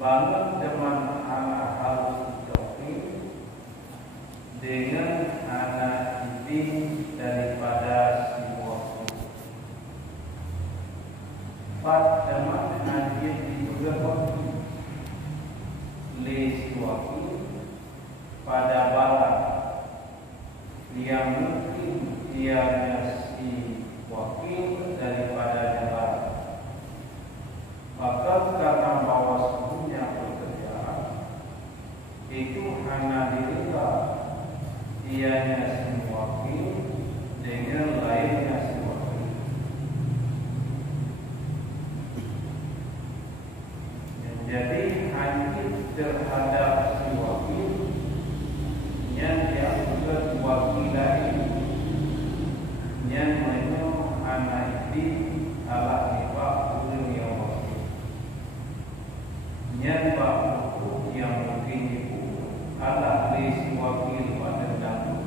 bangun teman anak harus dicoki dengan anak ini daripada si waktu. Fat teman hadir di waktu les waktu pada barat yang mungkin dianya si wakil daripada jalan. Maka karena bahwa semuanya pekerjaan itu hanya direka dianya si wakil dengan lainnya si wakil. Jadi hanya terhadap si wakil yang diatur wakil lain yang menyo anak ini ala nifak ulun yang wakil yang baku yang mungkin ibu ala lesi wakil pada dalam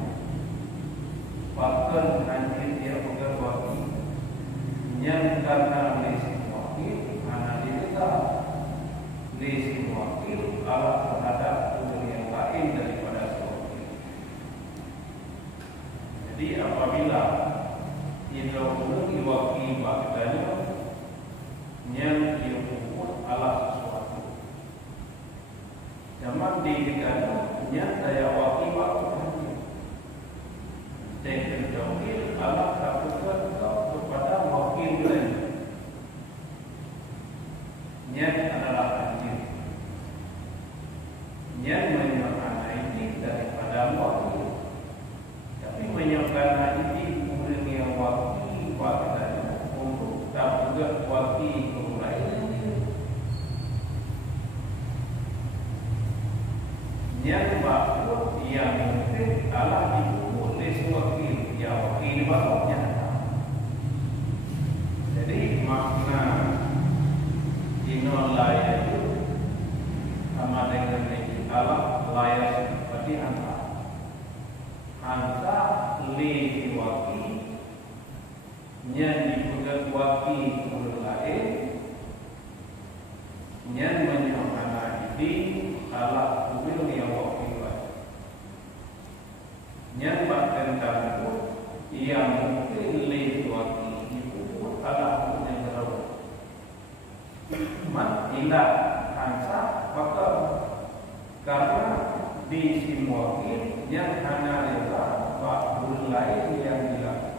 bahkan hanya dia bukan wakil yang karena lesi wakil anak dia lesi wakil ala terhadap ulun yang lain daripada wakil. Jadi apabila tidak mengerti wakil bagdanya yang diukur ala sesuatu. Zaman dikatakan yang saya wakil bagdanya. Saya wakil ala kapukan kepada wakil lain. Yang adalah hadir. Yang menyokana ini daripada wakil. Tapi menyokana ini yang wakil bagdanya untuk tak juga wakil lain. Yang maksud yang mungkin adalah diukur oleh wakil, ya wakil bagdanya. Jadi makna inolaya itu sama dengan Allah layak seperti anta. Anta li wakil yang dipegang wakil orang lain yang menyokana ini ala umil yang wakil lain yang bahkan tahu yang mungkin li wakil itu ala umil yang terlalu mat ilah hansa maka karena di si wakil yang hanya rela wakil lain yang dilakukan.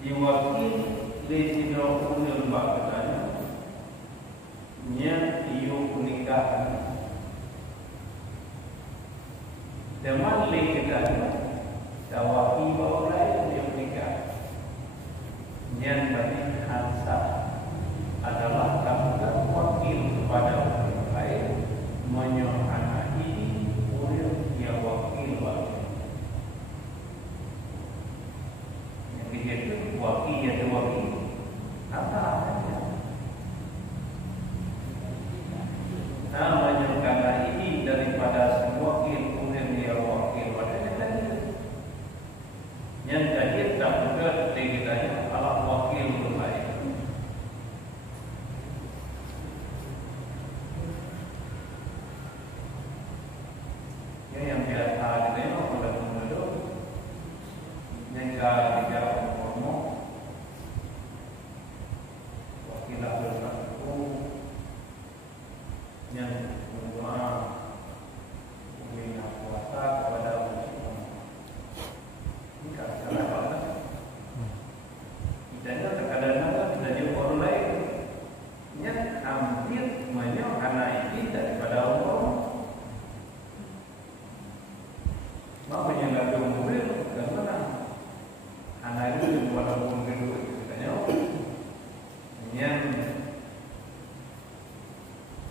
Diwakil lesino unil bagdanya yang iyo pernikahan dengan lekadanya dawaki bawa lain iyo pernikahan yang bagi hansa adalah kamukan wakil kepada orang lain menyohana ini unil yang wakil bagdanya. Itu wakil ya wakil apa namanya karena ini daripada wakil kemudian dia wakil pada tadi yang tadi tak juga dikitanya ala wakil lain. Ya yang biasa ditengok oleh penduduk yang tidak yang berdoa membina kuasa kepada Allah. Ini kan salah banget. Idanya terkadang-kadang dari orang lain yang hampir banyak anak ini daripada Allah. Makanya nggak ada mobil karena anak itu walaupun kedua katanya yang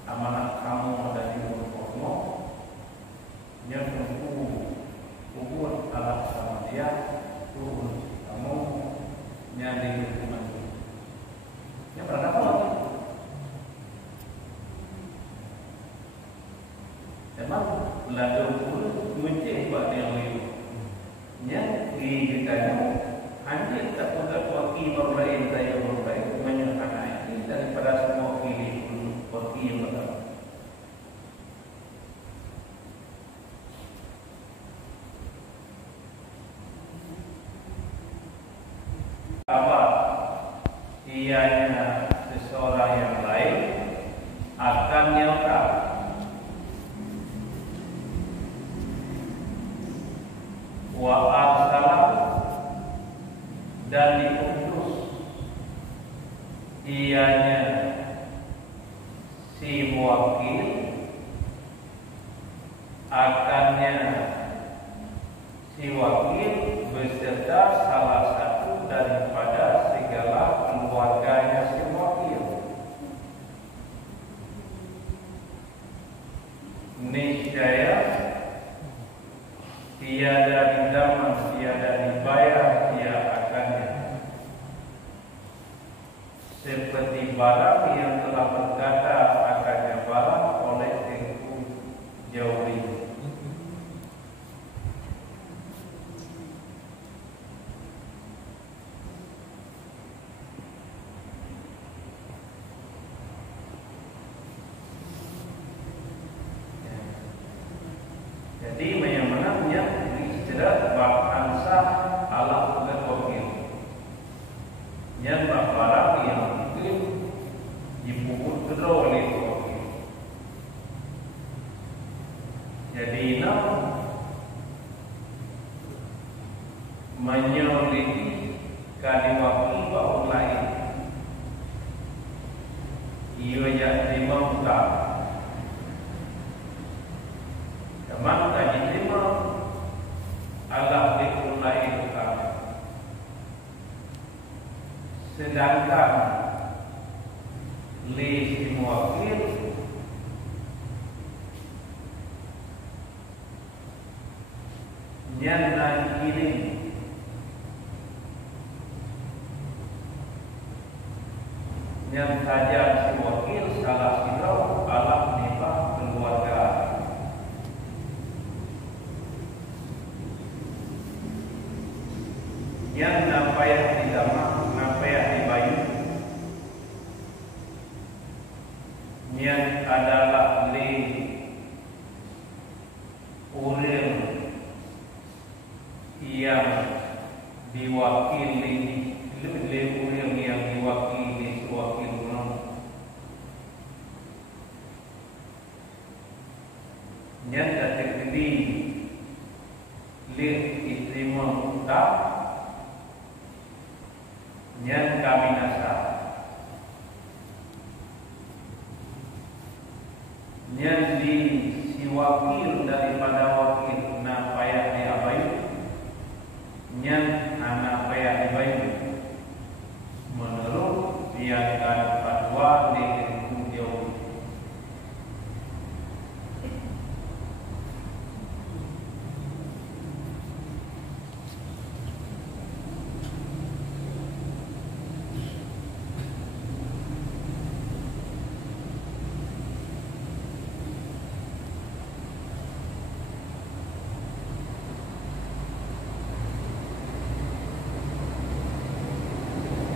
amanah kamu ada di rumahmu yang hubungan Allah sama dia turun kamu yang di rumah yang pernah tahu memang ladang pun mencari buat yang lain yang dikatakan hanya tak pada wakil ianya seseorang yang lain akan nyata wa arsalah dan diutus ianya si muwakil akannya si wakil beserta salah satu daripada segala keluarganya si wakil. Niscaya tiada pinjaman, tiada dibayar dia akannya, seperti barang yang telah berkata akannya barang oleh Tengku Jauri. Jadi mana punya istilah bahansa ala wakil yang barang yang itu dipukul kedua oleh wakil. Jadi nak menyelidiki kali wakil bahawa lain ia yang terima buka teman kaji terima Allah dikulai buka, sedangkan li muwakil yang nak ini yang saja si wakil salah silau Allah nifah keluarga yang napayah didama, napayah dibayu, yang adalah li uril yang diwakili, li uril yang diwakili wakil yang terjadi li diterima utang yang kami nasa yang di si wakil daripada wakil na payah diabayu yang anak payah diabayu menurut biarkan fatwa di jauh.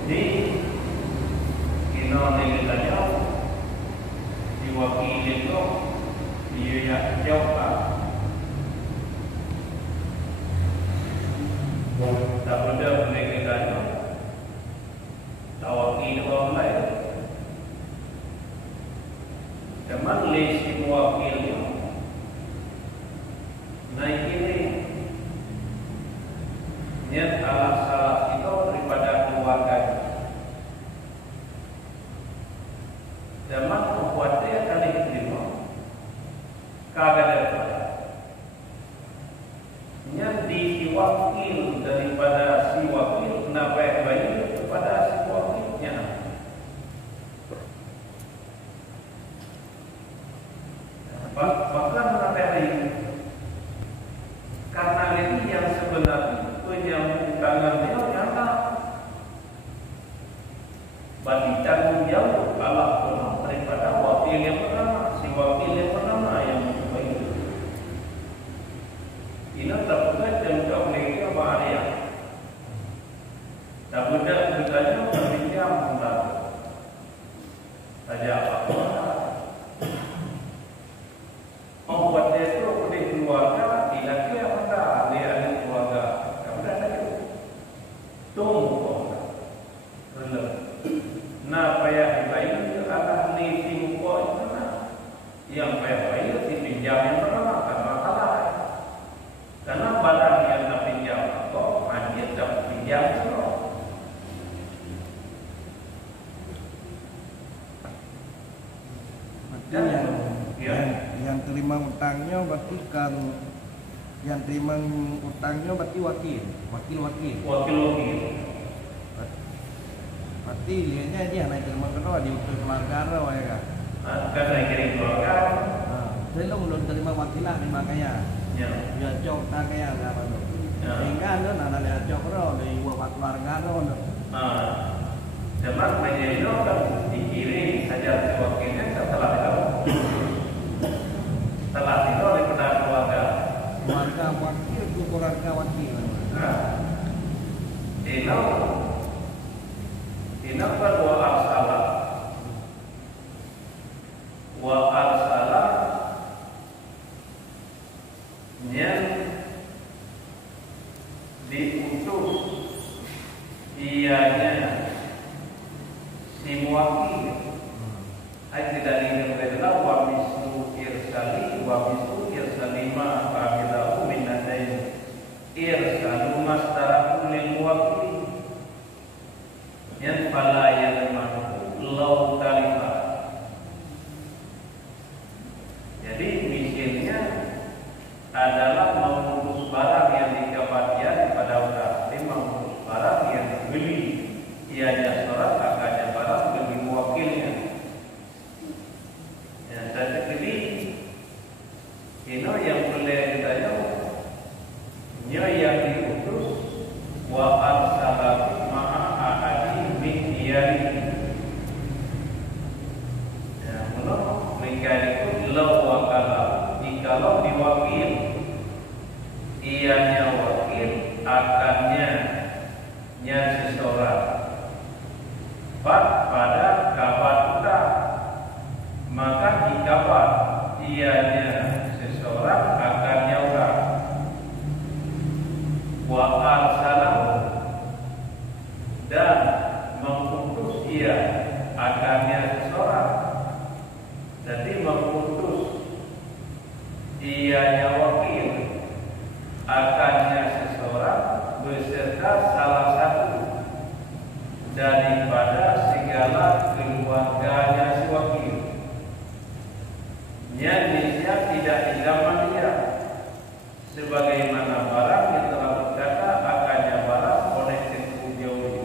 Di Indonesia diwakili itu dia jauh tak ada mereka tawakil orang lain teman lesi wakilnya naik ini niat salah itu daripada keluarga zaman membuatnya kali diterima kagak daripada niat di si wakil daripada si wakil kenapa yang baik kepada si wakilnya bahkan kenapa yang karena ini yang sebenarnya penyambung tangan dia nyata berarti tanggung jawab Allah penuh daripada wakil yang pertama si wakil yang pertama yang baik ini terbuka dan tak boleh bahaya tak boleh bertanya berbincang tentang saja apa membuat dia itu boleh keluarga tidak kira apa dia ada keluarga kemudian ada itu tunggu relak yang yang terima utangnya berarti kan yang terima utangnya berarti wakil. Berarti dia naik terima kedua diutus keluarga ya kan? Kan naik kirim keluarga. Saya belum terima wakilah di makanya. Ya. Ya cok tak kayak apa tu. Sehingga anda nak lihat cok roh dari buat keluarga roh. Cuman menjadi kan dikirim saja wakilnya setelah itu oleh keluarga. Keluarga wakil itu keluarga wakil. Ini kan wa arsalah yang diutus ianya si muwakil. Tidak diingatkan wa mislu irsali ma qabilahu min nadain irsalu mastara lil muwakil yang fala yalmanu law talifa. Jadi misalnya adalah mengurus barang yang dikabatian pada orang, mengurus barang yang dibeli, ianya seorang kakaknya barang beli wakilnya. Ya, saya jadi ini yang boleh ditanya, yang diutus wa arsalahu ma'a ahadi min iyali. Ya, menurut mereka itu law wakala, jikalau diwakil, ianya wakil akannya seseorang pada kabar utang, maka dikabar ianya seseorang akannya orang wa arsalahu dan mengutus ia akannya seseorang. Jadi mengutus ianya wakil akannya seseorang beserta salah satu daripada segala keluarganya si wakil. Dia tidak idaman dia sebagaimana barang yang telah berkata akannya barang oleh tempuh jauh.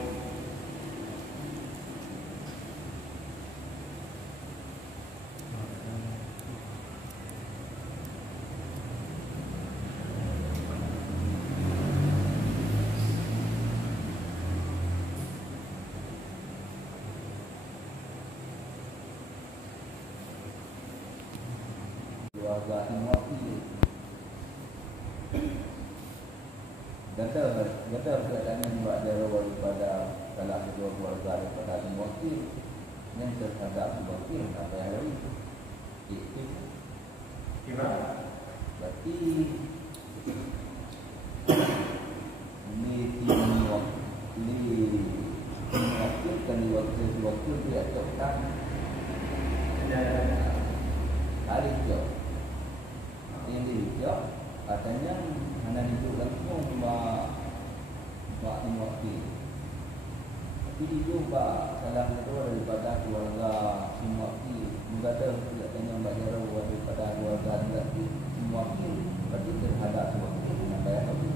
Keluarga muwakil. Kata keadaannya juga ada daripada salah kedua keluarga daripada muwakil yang terhadap muwakil apa yang lain itu Gimana? berarti ini muwakil kan diwakil dia cokkan hari jok yang dijok katanya hanya hidup langsung mbak muwakil, tapi juga salah kedua daripada keluarga si muwakil mengada katanya mbak jauh daripada keluarga si muwakil, berarti terhadap si muwakil dengan bayar habis.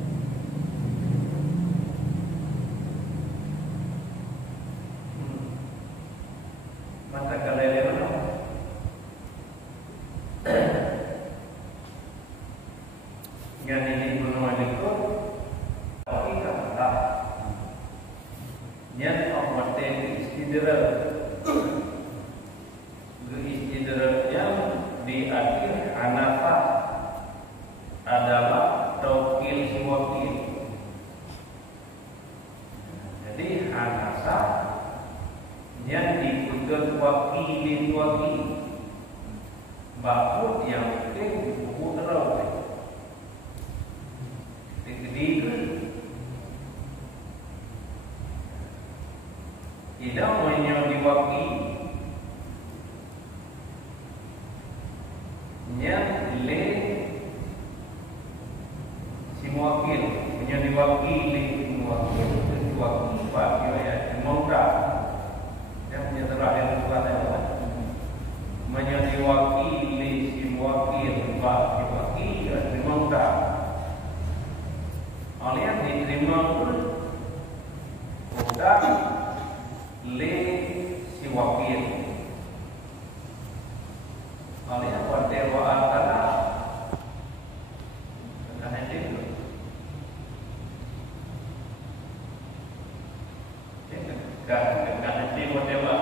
Masa kalian yang ini bunuh itu kita tak yang omoten istidrar yang di akhir Hanafah adalah tawkil si wakil. Jadi Hanafah yang diikuti wakil bakut yang penting buku terau tidak hanya diwakil yang le si muwakil hanya diwakili muwakil wakil wakil ya mauta yang menyerah yang berkata menjadi wakili si wakil wakil dan mauta alias diterima pun bukan le si wakil alias pada antara dengan itu dengan itu pada